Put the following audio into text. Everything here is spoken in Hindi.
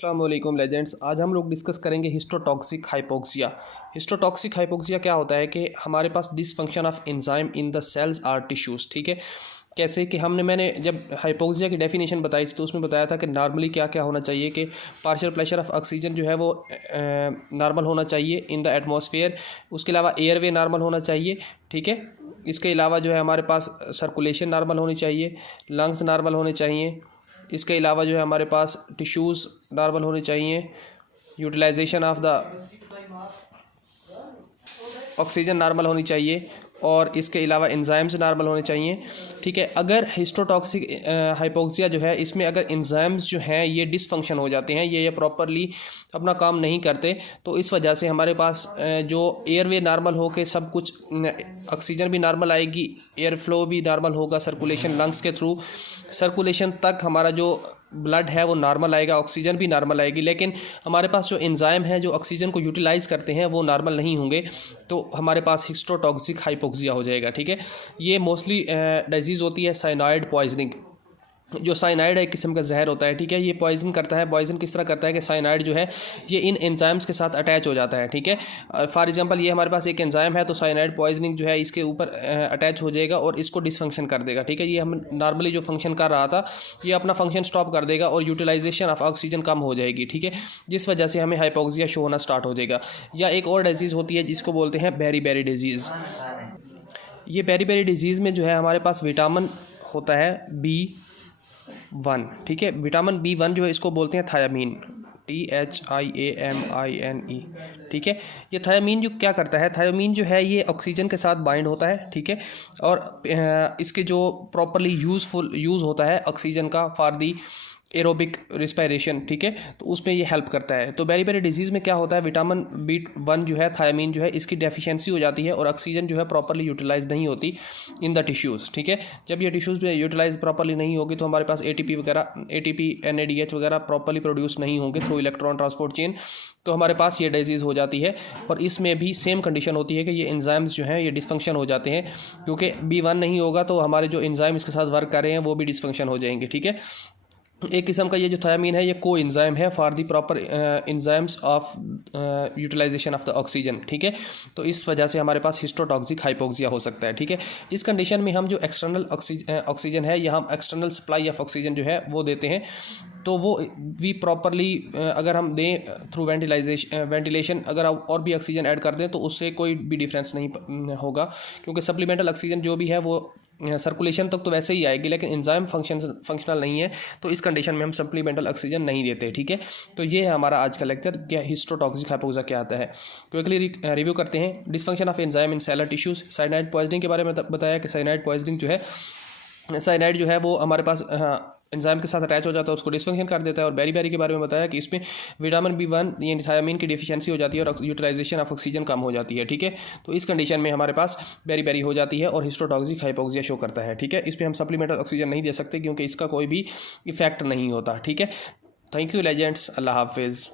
अस्सलाम वालेकुम लेजेंड्स। आज हम लोग डिस्कस करेंगे हिस्टोटॉक्सिक हाइपोक्सिया। हिस्टोटॉक्सिक हाइपोक्सिया क्या होता है कि हमारे पास dysfunction of enzyme in the cells or tissues. ठीक है, कैसे कि मैंने जब हाइपोक्सिया की डेफिनेशन बताई थी तो उसमें बताया था कि नॉर्मली क्या क्या होना चाहिए कि पार्शियल प्रेशर ऑफ ऑक्सीजन जो है वो नॉर्मल होना चाहिए इन द एटमॉस्फेयर। उसके अलावा एयरवे नॉर्मल होना चाहिए। ठीक है, इसके अलावा जो है हमारे पास सर्कुलेशन नॉर्मल होनी चाहिए, लंग्स नॉर्मल होने चाहिए। इसके अलावा जो है हमारे पास टिश्यूज़ नॉर्मल होने चाहिए, utilization of the oxygen normal होनी चाहिए और इसके अलावा एंजाइम्स नॉर्मल होने चाहिए। ठीक है, अगर हिस्टोटॉक्सिक हाइपोक्सिया जो है इसमें अगर एंजाइम्स जो हैं ये डिसफंक्शन हो जाते हैं, ये प्रॉपरली अपना काम नहीं करते, तो इस वजह से हमारे पास जो एयरवे नॉर्मल हो के सब कुछ ऑक्सीजन भी नॉर्मल आएगी, एयर फ्लो भी नॉर्मल होगा, सर्कुलेशन लंग्स के थ्रू सर्कुलेशन तक हमारा जो ब्लड है वो नॉर्मल आएगा, ऑक्सीजन भी नॉर्मल आएगी। लेकिन हमारे पास जो एंजाइम है जो ऑक्सीजन को यूटिलाइज़ करते हैं वो नॉर्मल नहीं होंगे, तो हमारे पास हिस्टोटॉक्सिक हाइपोक्सिया हो जाएगा। ठीक है, ये मोस्टली डिजीज़ होती है साइनाइड पॉइजनिंग। जो साइनाइड है एक किस्म का जहर होता है। ठीक है, ये पॉइजन करता है। पॉइजन किस तरह करता है कि साइनाइड जो है ये इन एंजाइम्स के साथ अटैच हो जाता है। ठीक है, फॉर एग्जांपल ये हमारे पास एक एंजाइम है तो साइनाइड पॉइजनिंग जो है इसके ऊपर अटैच हो जाएगा और इसको डिसफंक्शन कर देगा। ठीक है, ये हम नॉर्मली जो फंक्शन कर रहा था ये अपना फंक्शन स्टॉप कर देगा और यूटिलाइजेशन ऑफ ऑक्सीजन कम हो जाएगी। ठीक है, जिस वजह से हमें हाइपोक्सिया शो होना स्टार्ट हो जाएगा। या एक और डिजीज़ होती है जिसको बोलते हैं बेरी डिजीज़। ये बेरी डिजीज़ में जो है हमारे पास विटामिन होता है B1। ठीक है, विटामिन B1 जो है इसको बोलते हैं थायामीन, THIAMINE। ठीक है, ये थायामीन जो क्या करता है, थायामीन जो है ये ऑक्सीजन के साथ बाइंड होता है। ठीक है, और इसके जो प्रॉपरली यूज़ होता है ऑक्सीजन का फॉर दी एरोबिक रिस्पायरेशन। ठीक है, तो उसमें ये हेल्प करता है। तो बेरी डिजीज़ में क्या होता है, विटामिन B1 जो है थायामीन जो है इसकी डेफिशिएंसी हो जाती है और ऑक्सीजन जो है प्रॉपरली यूटिलाइज नहीं होती इन द टिश्यूज़। ठीक है, जब ये टिश्यूज़ में यूटिलाइज प्रॉपरली नहीं होगी तो हमारे पास ATP NADH वगैरह प्रॉपरली प्रोड्यूस नहीं होंगे थ्रू इलेक्ट्रॉन ट्रांसपोर्ट चेन, तो हमारे पास ये डिजीज़ हो जाती है। और इसमें भी सेम कंडीशन होती है कि ये एंजाइम्स जो हैं ये डिसफंक्शन हो जाते हैं, क्योंकि B1 नहीं होगा तो हमारे जो एंजाइम इसके साथ वर्क कर रहे हैं वो भी डिसफंक्शन हो जाएंगे। ठीक है, एक किस्म का ये जो थायामीन है ये को एंजाइम है for the proper enzymes of utilization of the oxygen. ठीक है, तो इस वजह से हमारे पास हिस्टोटॉक्सिक हाइपोक्सिया हो सकता है। ठीक है, इस कंडीशन में हम जो एक्सटर्नल ऑक्सीजन है या हम एक्सटर्नल सप्लाई ऑफ ऑक्सीजन जो है वो देते हैं, तो वो भी प्रॉपरली अगर हम दें थ्रू वेंटिलेशन, अगर आप और भी ऑक्सीजन ऐड कर दें तो उससे कोई भी डिफरेंस नहीं होगा, क्योंकि सप्लीमेंटल ऑक्सीजन जो भी है वो सर्कुलेशन तक तो वैसे ही आएगी, लेकिन एंजाइम फंक्शनल नहीं है, तो इस कंडीशन में हम सप्लीमेंटल ऑक्सीजन नहीं देते। ठीक है, तो ये है हमारा आज का लेक्चर, क्या हिस्टोटॉक्सिक हाइपोक्सिया क्या आता है। क्विकली रिव्यू करते हैं। Dysfunction of enzyme in seller tissues. Cyanide poisoning के बारे में बताया कि साइनाइड पॉइजनिंग जो है, साइनाइड जो है वो हमारे पास एंजाइम के साथ अटैच हो जाता है, उसको डिसफंक्शन कर देता है। और बेरी के बारे में बताया कि इसमें विटामिन B1 यानी थायामीन की डेफिशिएंसी हो जाती है और यूटिलाइजेशन ऑफ ऑक्सीजन कम हो जाती है। ठीक है, तो इस कंडीशन में हमारे पास बेरी हो जाती है और हिस्टोटॉक्सिक हाइपोक्सिया शो करता है। ठीक है, इसमें हम सप्लीमेंटल ऑक्सीजन नहीं दे सकते क्योंकि इसका कोई भी इफेक्ट नहीं होता। ठीक है, थैंक यू लेजेंड्स, अल्लाह हाफिज़।